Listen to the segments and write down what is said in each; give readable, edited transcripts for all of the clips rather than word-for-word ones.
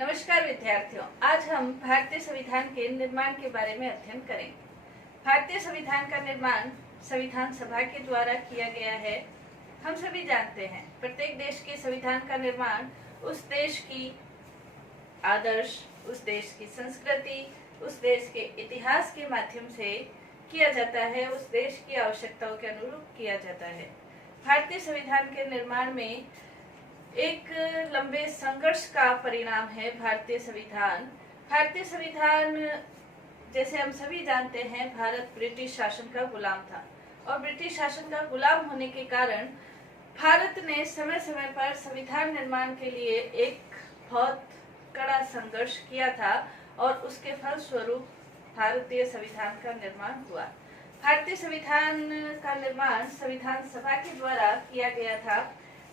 नमस्कार विद्यार्थियों, आज हम भारतीय संविधान के निर्माण के बारे में अध्ययन करेंगे। भारतीय संविधान का निर्माण संविधान सभा के द्वारा किया गया है। हम सभी जानते हैं, प्रत्येक देश के संविधान का निर्माण उस देश की आदर्श, उस देश की संस्कृति, उस देश के इतिहास के माध्यम से किया जाता है, उस देश की आवश्यकताओं के अनुरूप किया जाता है। भारतीय संविधान के निर्माण में एक लंबे संघर्ष का परिणाम है भारतीय संविधान। भारतीय संविधान, जैसे हम सभी जानते हैं, भारत ब्रिटिश शासन का गुलाम था और ब्रिटिश शासन का गुलाम होने के कारण भारत ने समय समय पर संविधान निर्माण के लिए एक बहुत कड़ा संघर्ष किया था और उसके फलस्वरूप भारतीय संविधान का निर्माण हुआ। भारतीय संविधान का निर्माण संविधान सभा के द्वारा किया गया था।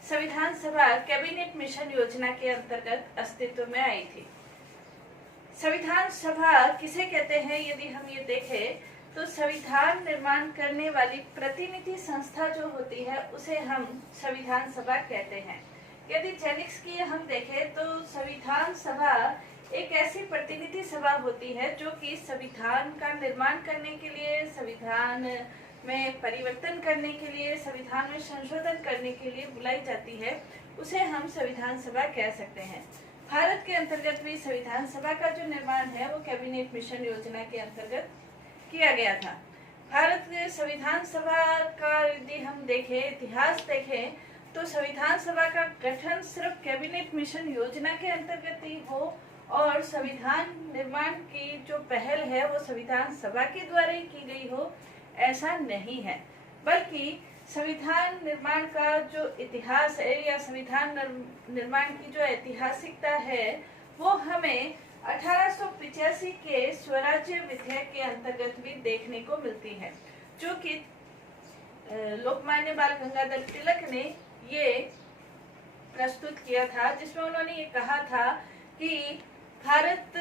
संविधान सभा कैबिनेट मिशन योजना के अंतर्गत अस्तित्व में आई थी। संविधान सभा किसे कहते हैं? यदि हम ये देखें तो संविधान निर्माण करने वाली प्रतिनिधि संस्था जो होती है उसे हम संविधान सभा कहते हैं। यदि जेनिक्स की हम देखें तो संविधान सभा एक ऐसी प्रतिनिधि सभा होती है जो कि संविधान का निर्माण करने के लिए, संविधान में परिवर्तन करने के लिए, संविधान में संशोधन करने के लिए बुलाई जाती है। उसे हम संविधान सभा कह सकते हैं। भारत के अंतर्गत भी संविधान सभा का जो निर्माण है वो कैबिनेट मिशन योजना के अंतर्गत किया गया था। भारत के संविधान सभा का यदि हम देखें, इतिहास देखें, तो संविधान सभा का गठन सिर्फ कैबिनेट मिशन योजना के अंतर्गत ही हो और संविधान निर्माण की जो पहल है वो संविधान सभा के द्वारा ही की गई हो, ऐसा नहीं है। बल्कि संविधान निर्माण का जो इतिहास है या संविधान निर्माण की जो ऐतिहासिकता है वो हमें 1885 के स्वराज्य विधेयक के अंतर्गत भी देखने को मिलती है, जो कि लोकमान्य बाल गंगाधर तिलक ने ये प्रस्तुत किया था, जिसमें उन्होंने ये कहा था कि भारत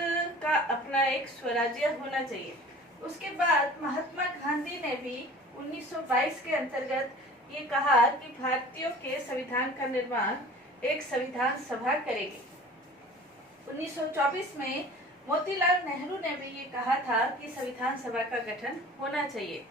का अपना एक स्वराज्य होना चाहिए। उसके बाद महात्मा गांधी ने भी 1922 के अंतर्गत ये कहा कि भारतीयों के संविधान का निर्माण एक संविधान सभा करेगी। 1924 में मोतीलाल नेहरू ने भी ये कहा था कि संविधान सभा का गठन होना चाहिए।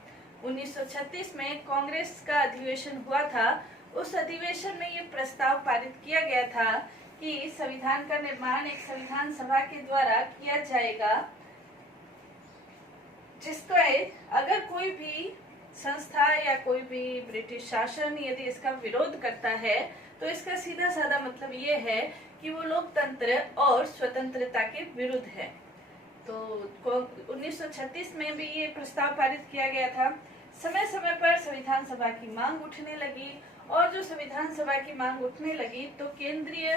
1936 में कांग्रेस का अधिवेशन हुआ था। उस अधिवेशन में ये प्रस्ताव पारित किया गया था कि संविधान का निर्माण एक संविधान सभा के द्वारा किया जाएगा, जिसको अगर कोई भी संस्था या कोई भी ब्रिटिश शासन यदि इसका विरोध करता है तो इसका सीधा साधा मतलब ये है कि वो लोकतंत्र और स्वतंत्रता के विरुद्ध है। तो 1936 में भी ये प्रस्ताव पारित किया गया था। समय समय पर संविधान सभा की मांग उठने लगी और जो संविधान सभा की मांग उठने लगी तो केंद्रीय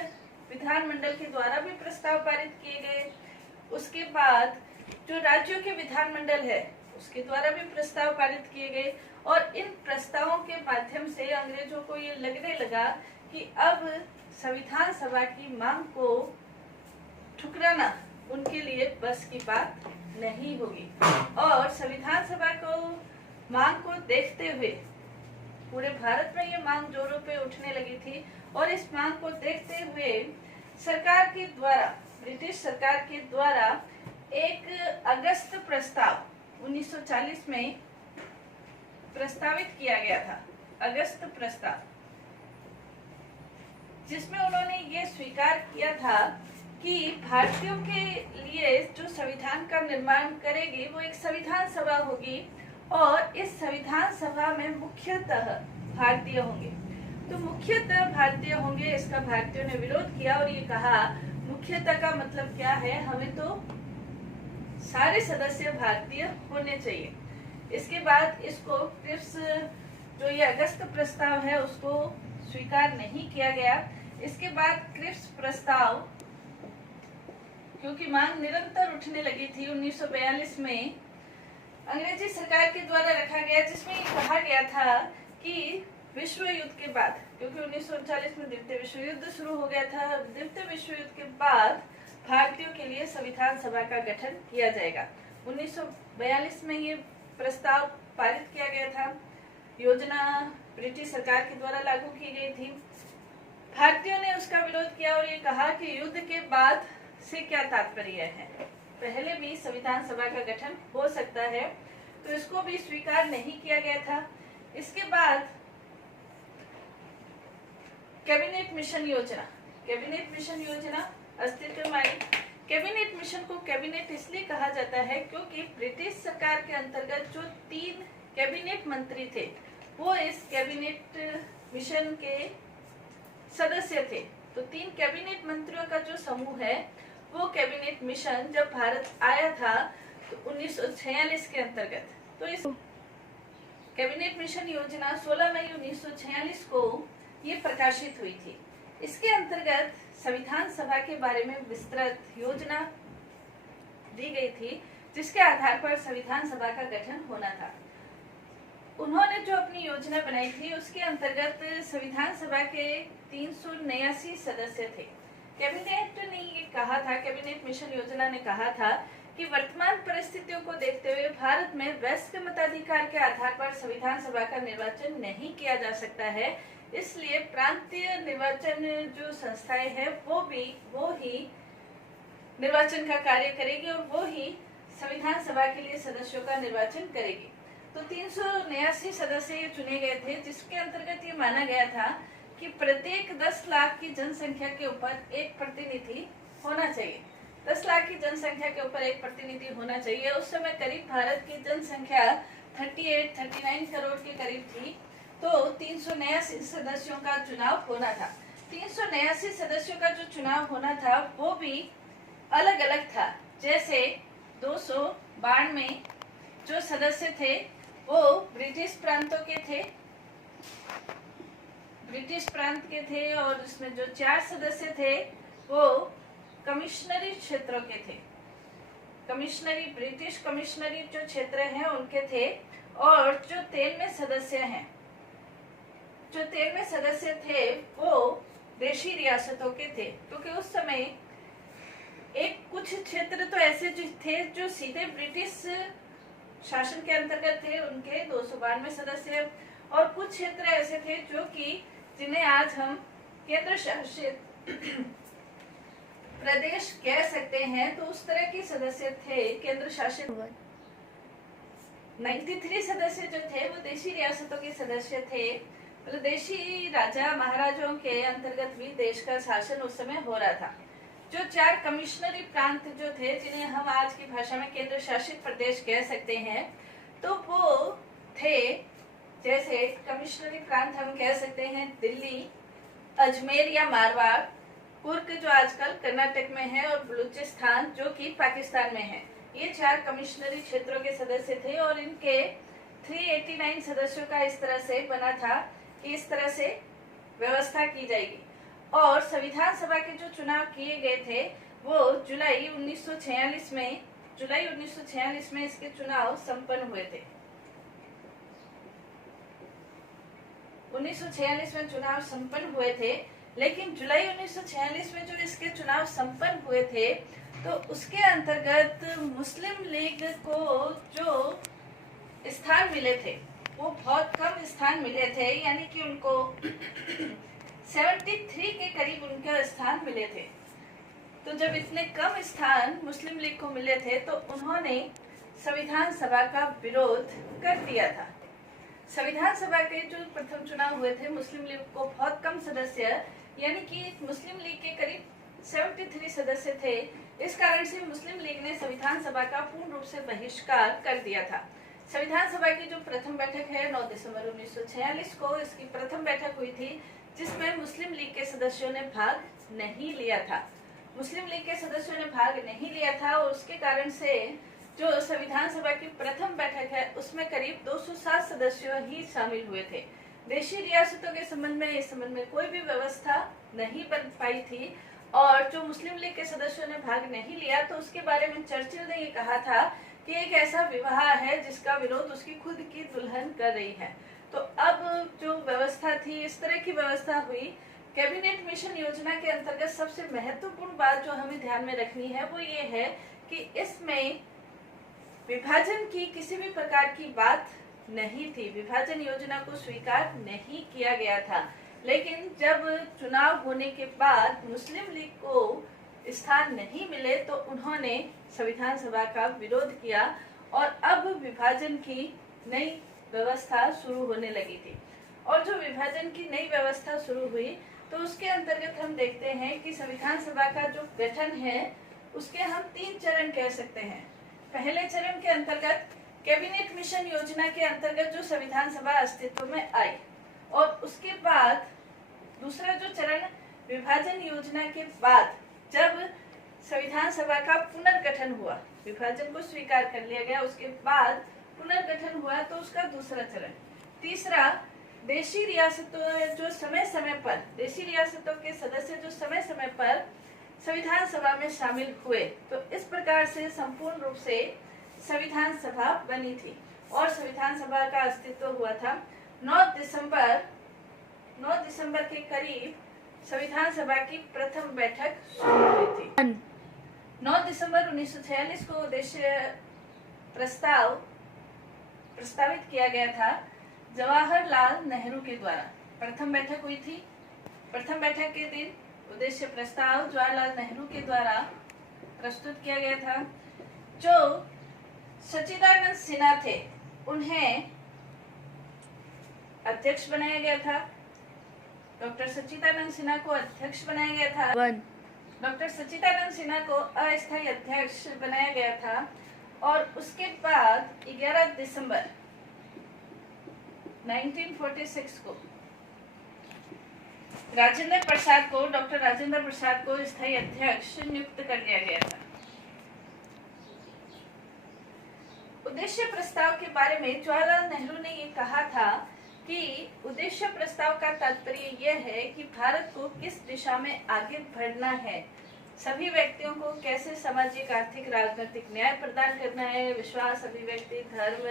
विधानमंडल के द्वारा भी प्रस्ताव पारित किए गए। उसके बाद जो राज्यों के विधानमंडल है उसके द्वारा भी प्रस्ताव पारित किए गए और इन प्रस्तावों के माध्यम से अंग्रेजों को ये लगने लगा कि अब संविधान सभा की मांग को ठुकराना उनके लिए बस की बात नहीं होगी। और संविधान सभा को मांग को देखते हुए पूरे भारत में ये मांग जोरों पे उठने लगी थी और इस मांग को देखते हुए सरकार के द्वारा, ब्रिटिश सरकार के द्वारा एक अगस्त प्रस्ताव 1940 में प्रस्तावित किया गया था। अगस्त प्रस्ताव, जिसमें उन्होंने ये स्वीकार किया था कि भारतीयों के लिए जो संविधान का निर्माण करेगी वो एक संविधान सभा होगी और इस संविधान सभा में मुख्यतः भारतीय होंगे। तो मुख्यतः भारतीय होंगे, इसका भारतीयों ने विरोध किया और ये कहा मुख्यतः का मतलब क्या है, हमें तो सारे सदस्य भारतीय होने चाहिए। इसके बाद इसको क्रिप्स, जो ये अगस्त प्रस्ताव है, उसको स्वीकार नहीं किया गया। इसके बाद क्रिप्स प्रस्ताव, क्योंकि मांग निरंतर उठने लगी थी, 1942 में अंग्रेजी सरकार के द्वारा रखा गया, जिसमें ये कहा गया था कि विश्व युद्ध के बाद, क्योंकि 1939 में द्वितीय विश्व युद्ध शुरू हो गया था, द्वितीय विश्व युद्ध के बाद भारतीयों के लिए संविधान सभा का गठन किया जाएगा। 1942 में ये प्रस्ताव पारित किया गया था। योजना ब्रिटिश सरकार के द्वारा लागू की गई थी। भारतीयों ने उसका विरोध किया और ये कहा कि युद्ध के बाद से क्या तात्पर्य है? पहले भी संविधान सभा का गठन हो सकता है, तो इसको भी स्वीकार नहीं किया गया था। इसके बाद कैबिनेट मिशन योजना अस्तित्व में आई। कैबिनेट मिशन को कैबिनेट इसलिए कहा जाता है क्योंकि ब्रिटिश सरकार के अंतर्गत जो 3 कैबिनेट मंत्री थे वो इस कैबिनेट मिशन के सदस्य थे। तो 3 कैबिनेट मंत्रियों का जो समूह है वो कैबिनेट मिशन जब भारत आया था तो 1946 के अंतर्गत, तो इस कैबिनेट मिशन योजना 16 मई 1946 को ये प्रकाशित हुई थी। इसके अंतर्गत संविधान सभा के बारे में विस्तृत योजना दी गई थी, जिसके आधार पर संविधान सभा का गठन होना था। उन्होंने जो अपनी योजना बनाई थी उसके अंतर्गत संविधान सभा के 379 सदस्य थे। कैबिनेट ने ये कहा था, कैबिनेट मिशन योजना ने कहा था कि वर्तमान परिस्थितियों को देखते हुए भारत में वयस्क मताधिकार के आधार पर संविधान सभा का निर्वाचन नहीं किया जा सकता है, इसलिए प्रांतीय निर्वाचन जो संस्थाएं हैं वो ही निर्वाचन का कार्य करेगी और वो ही संविधान सभा के लिए सदस्यों का निर्वाचन करेगी। तो 379 सदस्य ये चुने गए थे, जिसके अंतर्गत ये माना गया था कि प्रत्येक 10 लाख की जनसंख्या के ऊपर एक प्रतिनिधि होना चाहिए। 10 लाख की जनसंख्या के ऊपर एक प्रतिनिधि होना चाहिए। उस समय करीब भारत की जनसंख्या 39 करोड़ के करीब थी, तो 379 सदस्यों का चुनाव होना था। 379 सदस्यों का जो चुनाव होना था वो भी अलग अलग था। जैसे 292 जो सदस्य थे वो ब्रिटिश प्रांतों के थे, ब्रिटिश प्रांत के थे, और उसमें जो 4 सदस्य थे वो कमिश्नरी क्षेत्रों के थे। कमिश्नरी, ब्रिटिश कमिश्नरी जो क्षेत्र हैं उनके थे। और जो 13वें सदस्य हैं, जो 13वें सदस्य थे वो देशी रियासतों के थे, क्योंकि उस समय एक कुछ क्षेत्र तो ऐसे जो थे जो सीधे ब्रिटिश शासन के अंतर्गत थे, उनके 292 सदस्य, और कुछ क्षेत्र ऐसे थे जो कि जिन्हें आज हम केंद्र शासित प्रदेश कह सकते हैं, तो उस तरह के सदस्य थे केंद्र शासित। 93 सदस्य जो थे वो देशी रियासतों के सदस्य थे, मतलब देशी राजा महाराजाओं के अंतर्गत भी देश का शासन उस समय हो रहा था। जो 4 कमिश्नरी प्रांत जो थे, जिन्हें हम आज की भाषा में केंद्र शासित प्रदेश कह सकते हैं, तो वो थे, जैसे कमिश्नरी प्रांत हम कह सकते हैं दिल्ली, अजमेर या मारवाड़, कुर्ग जो आजकल कर्नाटक में है, और बलूचिस्तान जो कि पाकिस्तान में है। ये 4 कमिश्नरी क्षेत्रों के सदस्य थे और इनके 389 सदस्यों का इस तरह से बना था कि इस तरह से व्यवस्था की जाएगी। और संविधान सभा के जो चुनाव किए गए थे वो जुलाई 1946 में इसके चुनाव संपन्न हुए थे। 1946 में चुनाव संपन्न हुए थे, लेकिन जुलाई 1946 में जो इसके चुनाव संपन्न हुए थे तो उसके अंतर्गत मुस्लिम लीग को जो स्थान मिले थे वो बहुत कम स्थान मिले थे, यानी कि उनको 73 के करीब उनके स्थान मिले थे। तो जब इतने कम स्थान मुस्लिम लीग को मिले थे तो उन्होंने संविधान सभा का विरोध कर दिया था। संविधान सभा के जो प्रथम चुनाव हुए थे, मुस्लिम लीग को बहुत कम सदस्य, यानी कि मुस्लिम लीग के करीब 73 सदस्य थे। इस कारण से मुस्लिम लीग ने संविधान सभा का पूर्ण रूप से बहिष्कार कर दिया था। संविधान सभा की जो प्रथम बैठक है 9 दिसंबर 1946 को इसकी प्रथम बैठक हुई थी, जिसमें मुस्लिम लीग के सदस्यों ने भाग नहीं लिया था। मुस्लिम लीग के सदस्यों ने भाग नहीं लिया था और उसके कारण से जो संविधान सभा की प्रथम बैठक है उसमें करीब 207 सदस्य ही शामिल हुए थे। देशी रियासतों के संबंध में इस संबंध में कोई भी व्यवस्था नहीं बन पाई थी, और जो मुस्लिम लीग के सदस्यों ने भाग नहीं लिया तो उसके बारे में चर्चिल ने ये कहा था कि एक ऐसा विवाह है जिसका विरोध उसकी खुद की दुल्हन कर रही है। तो अब जो व्यवस्था थी, इस तरह की व्यवस्था हुई। कैबिनेट मिशन योजना के अंतर्गत सबसे महत्वपूर्ण बात जो हमें ध्यान में रखनी है वो ये है कि इसमें विभाजन की किसी भी प्रकार की बात नहीं थी। विभाजन योजना को स्वीकार नहीं किया गया था, लेकिन जब चुनाव होने के बाद मुस्लिम लीग को स्थान नहीं मिले तो उन्होंने संविधान सभा का विरोध किया और अब विभाजन की नई व्यवस्था शुरू होने लगी थी। और जो विभाजन की नई व्यवस्था शुरू हुई तो उसके अंतर्गत हम देखते हैं कि संविधान सभा का जो गठन है उसके हम 3 चरण कह सकते हैं। पहले चरण के अंतर्गत कैबिनेट मिशन योजना के अंतर्गत जो संविधान सभा अस्तित्व में आई, और उसके बाद दूसरा जो चरण विभाजन योजना के बाद जब संविधान सभा का पुनर्गठन हुआ, विभाजन को स्वीकार कर लिया गया, उसके बाद पुनर्गठन हुआ तो उसका दूसरा चरण। तीसरा, देशी रियासतों जो समय समय पर देशी रियासतों के सदस्य जो समय समय पर संविधान सभा में शामिल हुए, तो इस प्रकार से संपूर्ण रूप से संविधान सभा बनी थी और संविधान सभा का अस्तित्व हुआ था। 9 दिसंबर के करीब संविधान सभा की प्रथम बैठक शुरू हुई थी। 9 दिसंबर 1946 को उद्देश्य प्रस्तावित किया गया था जवाहरलाल नेहरू के द्वारा। प्रथम बैठक हुई थी। प्रथम बैठक के दिन उद्देश्य प्रस्ताव जवाहरलाल नेहरू के द्वारा प्रस्तुत किया गया था। जो सच्चिदानंद सिन्हा थे उन्हें अध्यक्ष बनाया गया था। डॉक्टर सच्चिदानंद सिन्हा को अध्यक्ष बनाया गया था। डॉक्टर सच्चिदानंद सिन्हा को अस्थायी अध्यक्ष बनाया गया था और उसके बाद 11 दिसंबर 1946 को डॉक्टर राजेंद्र प्रसाद को स्थायी अध्यक्ष नियुक्त कर दिया गया था। उद्देश्य प्रस्ताव के बारे में जवाहरलाल नेहरू ने ये कहा था कि उद्देश्य प्रस्ताव का तात्पर्य यह है कि भारत को किस दिशा में आगे बढ़ना है, सभी व्यक्तियों को कैसे सामाजिक, आर्थिक, राजनीतिक न्याय प्रदान करना है, विश्वास, अभिव्यक्ति, धर्म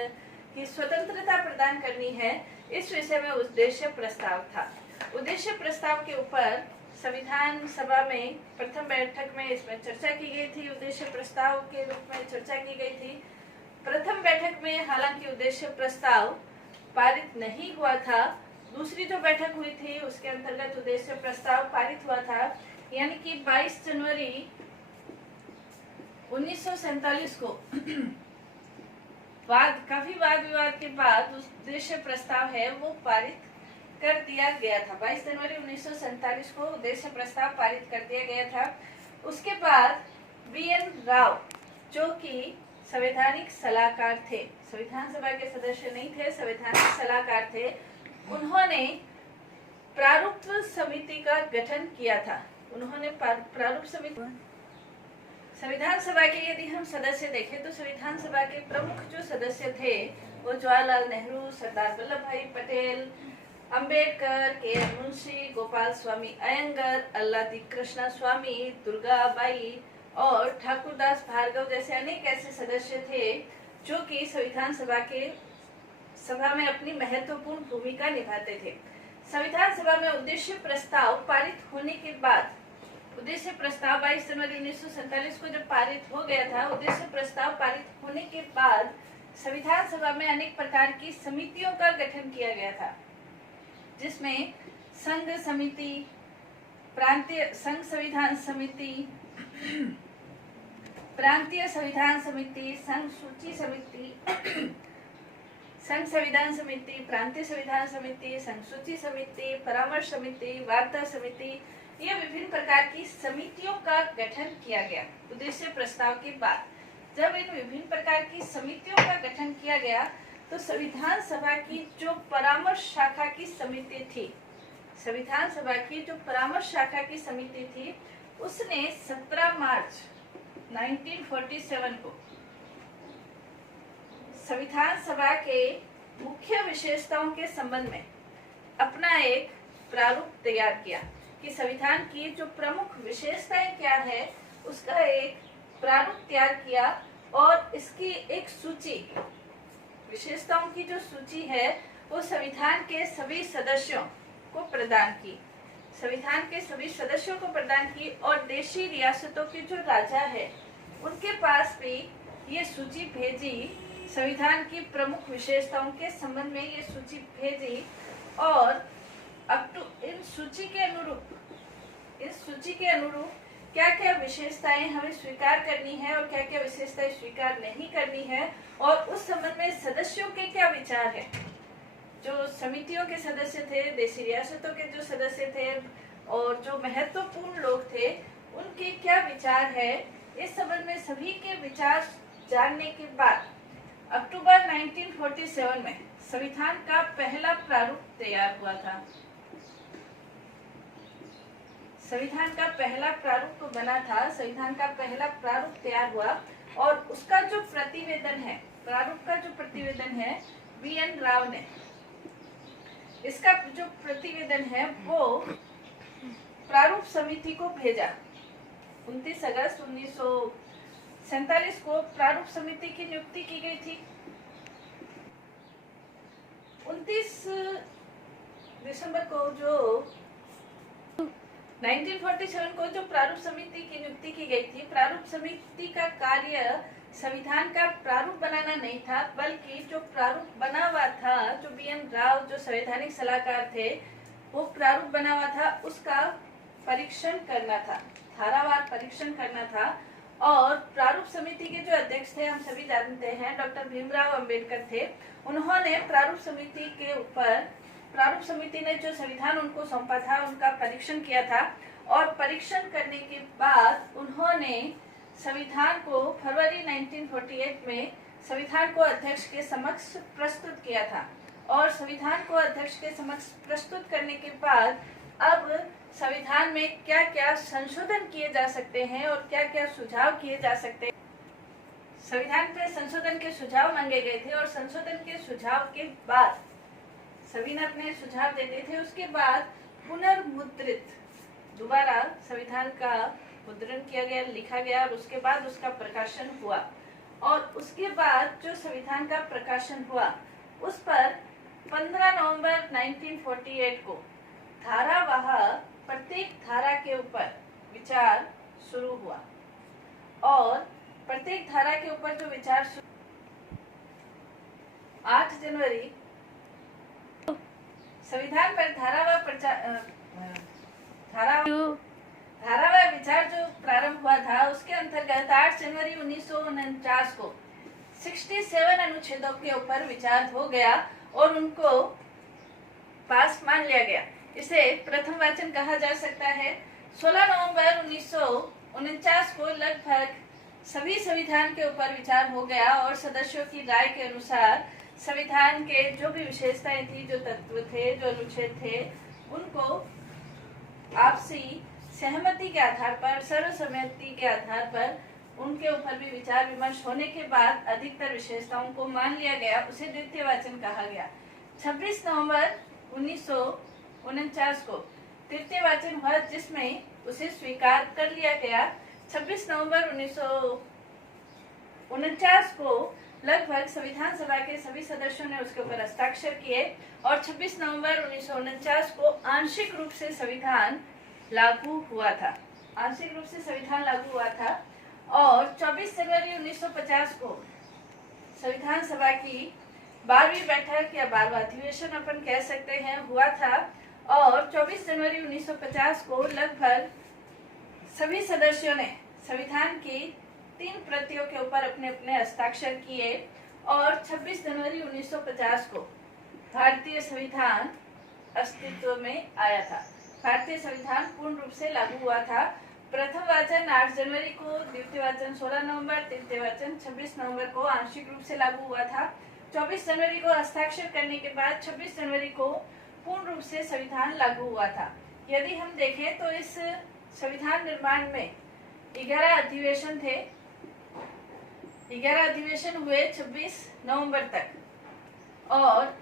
की स्वतंत्रता प्रदान करनी है, इस विषय में उद्देश्य प्रस्ताव था। उद्देश्य प्रस्ताव के ऊपर संविधान सभा में प्रथम बैठक में इसमें चर्चा की गई थी। उद्देश्य प्रस्ताव के रूप में चर्चा की गई थी। प्रथम बैठक में हालांकि उद्देश्य प्रस्ताव पारित नहीं हुआ था। दूसरी जो बैठक हुई थी उसके अंतर्गत उद्देश्य प्रस्ताव पारित हुआ था, यानी कि 22 जनवरी 1947 को काफी वाद विवाद के बाद उद्देश्य प्रस्ताव है वो पारित कर दिया गया था। 22 जनवरी 1947 को उद्देश्य प्रस्ताव पारित कर दिया गया था। उसके बाद BN राव जो कि संवैधानिक सलाहकार थे, संविधान सभा के सदस्य नहीं थे, संवैधानिक सलाहकार थे, उन्होंने प्रारूप समिति का गठन किया था। उन्होंने प्रारूप समिति, संविधान सभा के यदि हम सदस्य देखें तो संविधान सभा के प्रमुख जो सदस्य थे वो जवाहरलाल नेहरू, सरदार वल्लभ भाई पटेल, अंबेडकर, KM मुंशी, गोपाल स्वामी अयंगर, अल्लादी कृष्णा स्वामी, दुर्गाबाई और ठाकुरदास भार्गव जैसे अनेक ऐसे सदस्य थे जो कि संविधान सभा में अपनी महत्वपूर्ण भूमिका निभाते थे। संविधान सभा में उद्देश्य प्रस्ताव पारित होने के बाद, उद्देश्य प्रस्ताव 22 जनवरी 1947 को जब पारित हो गया था, उद्देश्य प्रस्ताव पारित होने के बाद संविधान सभा में अनेक प्रकार की समितियों का गठन किया गया था, जिसमें संघ समिति, प्रांतीय संघ संविधान समिति, प्रांतीय संविधान समिति, संघ सूची समिति, संघ संविधान समिति, प्रांतीय संविधान समिति, संघ सूची समिति, परामर्श समिति, वार्ता समिति, ये विभिन्न प्रकार की समितियों का गठन किया गया। उद्देश्य प्रस्ताव के बाद जब इन विभिन्न प्रकार की समितियों का गठन किया गया तो संविधान सभा की जो परामर्श शाखा की समिति थी, संविधान सभा की जो परामर्श शाखा की समिति थी, उसने 17 मार्च 1947 को संविधान सभा के मुख्य विशेषताओं के संबंध में अपना एक प्रारूप तैयार किया कि संविधान की जो प्रमुख विशेषताएं क्या है उसका एक प्रारूप तैयार किया और इसकी एक सूची, विशेषताओं की जो सूची है वो संविधान के सभी सदस्यों को प्रदान की, संविधान के सभी सदस्यों को प्रदान की और देशी रियासतों के जो राजा है उनके पास भी ये सूची भेजी, संविधान की प्रमुख विशेषताओं के संबंध में ये सूची भेजी और इन सूची के अनुरूप क्या क्या विशेषताएं हमें स्वीकार करनी है और क्या क्या विशेषताएं स्वीकार नहीं करनी है, और उस संबंध में सदस्यों के क्या विचार है। जो समितियों के सदस्य थे, देशी रियासतों के जो सदस्य थे और जो महत्वपूर्ण लोग थे, उनके क्या विचार है, इस संबंध में सभी के विचार जानने के बाद अक्टूबर 1947 में संविधान का पहला प्रारूप तैयार हुआ था। संविधान का पहला प्रारूप बना था, संविधान का पहला प्रारूप तैयार हुआ और उसका जो प्रतिवेदन है, प्रारूप का जो प्रतिवेदन है, वीएन राव ने इसका जो प्रतिवेदन है वो प्रारूप समिति को भेजा। 29 अगस्त 1947 को प्रारूप समिति की नियुक्ति की गई थी। 29 दिसंबर को जो 1947 को जो प्रारूप समिति की नियुक्ति की गई थी, प्रारूप समिति का कार्य संविधान का प्रारूप बनाना नहीं था, बल्कि जो प्रारूप बना हुआ था, जो बीएन राव जो संवैधानिक सलाहकार थे, वो प्रारूप बना हुआ था, उसका परीक्षण करना था, धारावार परीक्षण करना था। और प्रारूप समिति के जो अध्यक्ष थे, हम सभी जानते हैं, डॉक्टर भीमराव अंबेडकर थे। उन्होंने प्रारूप समिति के ऊपर, प्रारूप समिति ने जो संविधान उनको सौंपा था, उनका परीक्षण किया था और परीक्षण करने के बाद उन्होंने संविधान को फरवरी 1948 में संविधान को अध्यक्ष के समक्ष प्रस्तुत किया था। और संविधान को अध्यक्ष के समक्ष प्रस्तुत करने के बाद अब संविधान में क्या क्या संशोधन किए जा सकते हैं और क्या क्या सुझाव किए जा सकते हैं, संविधान पे संशोधन के सुझाव मांगे गए थे। और संशोधन के सुझाव के बाद सभी ने अपने सुझाव देते थे। उसके बाद पुनर्मुद्रित, दोबारा संविधान का मुद्रण किया गया, लिखा गया और उसके बाद उसका प्रकाशन हुआ। और उसके बाद जो संविधान का प्रकाशन हुआ, उस पर 15 नवंबर 1948 को धारावार प्रत्येक धारा के ऊपर विचार शुरू हुआ। और प्रत्येक धारा के ऊपर जो विचार 8 जनवरी संविधान पर धारावार विचार जो प्रारंभ हुआ था, उसके अंतर्गत 8 जनवरी 1949 को 67 अनुच्छेदों के ऊपर विचार हो गया और उनको पास मान लिया गया। इसे प्रथम वाचन कहा जा सकता है। 16 नवंबर 1949 को लगभग सभी संविधान के ऊपर विचार हो गया और सदस्यों की राय के अनुसार संविधान के जो भी विशेषताएं थी, जो तत्व थे, जो अनुच्छेद थे, उनको आपसी सहमति के आधार पर, सर्वसम्मति के आधार पर उनके ऊपर भी विचार विमर्श होने के बाद अधिकतर विशेषताओं को मान लिया गया। उसे द्वितीय वाचन कहा गया। 26 नवंबर 1949 को तृतीय वाचन हुआ, जिसमें उसे स्वीकार कर लिया गया। 26 नवंबर 1949 को लगभग संविधान सभा के सभी सदस्यों ने उसके ऊपर हस्ताक्षर किए और 26 नवंबर 1949 को आंशिक रूप से संविधान लागू हुआ था। आंशिक रूप से संविधान लागू हुआ था। और 24 जनवरी 1950 को संविधान सभा की 12वीं बैठक या 12वां अधिवेशन अपन कह सकते हैं, हुआ था। और 24 जनवरी 1950 को लगभग सभी सदस्यों ने संविधान की 3 प्रतियों के ऊपर अपने अपने हस्ताक्षर किए और 26 जनवरी 1950 को भारतीय संविधान अस्तित्व में आया था। भारतीय संविधान पूर्ण रूप से लागू हुआ था। प्रथम वाचन 8 जनवरी को, द्वितीय वाचन 16 नवंबर, तृतीय वाचन 26 नवंबर को आंशिक रूप से लागू हुआ था। 24 जनवरी को हस्ताक्षर करने के बाद 26 जनवरी को पूर्ण रूप से संविधान लागू हुआ था। यदि हम देखें तो इस संविधान निर्माण में 11 अधिवेशन थे। 11 अधिवेशन हुए 26 नवंबर तक और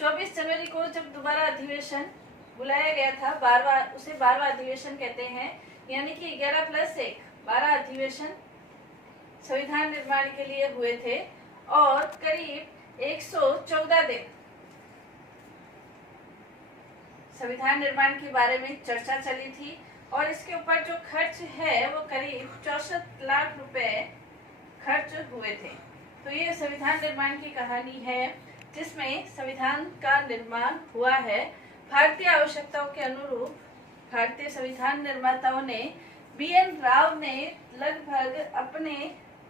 24 जनवरी को जब दोबारा अधिवेशन बुलाया गया था, 12वां, उसे 12वां अधिवेशन कहते हैं, यानी कि 11 + 1 12 अधिवेशन संविधान निर्माण के लिए हुए थे और करीब 114 दिन संविधान निर्माण के बारे में चर्चा चली थी और इसके ऊपर जो खर्च है वो करीब 64 लाख रुपए खर्च हुए थे। तो ये संविधान निर्माण की कहानी है जिसमें संविधान का निर्माण हुआ है। भारतीय आवश्यकताओं के अनुरूप भारतीय संविधान निर्माताओं ने BN राव ने लगभग अपने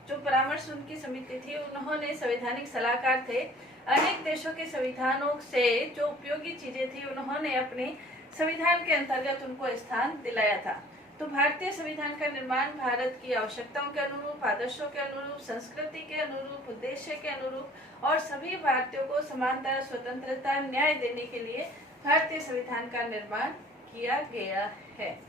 जो परामर्श उनकी समिति थी, उन्होंने संवैधानिक सलाहकार थे, अनेक देशों के संविधानों से जो उपयोगी चीजें थी उन्होंने अपने संविधान के अंतर्गत उनको स्थान दिलाया था। तो भारतीय संविधान का निर्माण भारत की आवश्यकताओं के अनुरूप, आदर्शों के अनुरूप, संस्कृति के अनुरूप, उद्देश्य के अनुरूप और सभी भारतीयों को समानता, स्वतंत्रता, न्याय देने के लिए भारतीय संविधान का निर्माण किया गया है।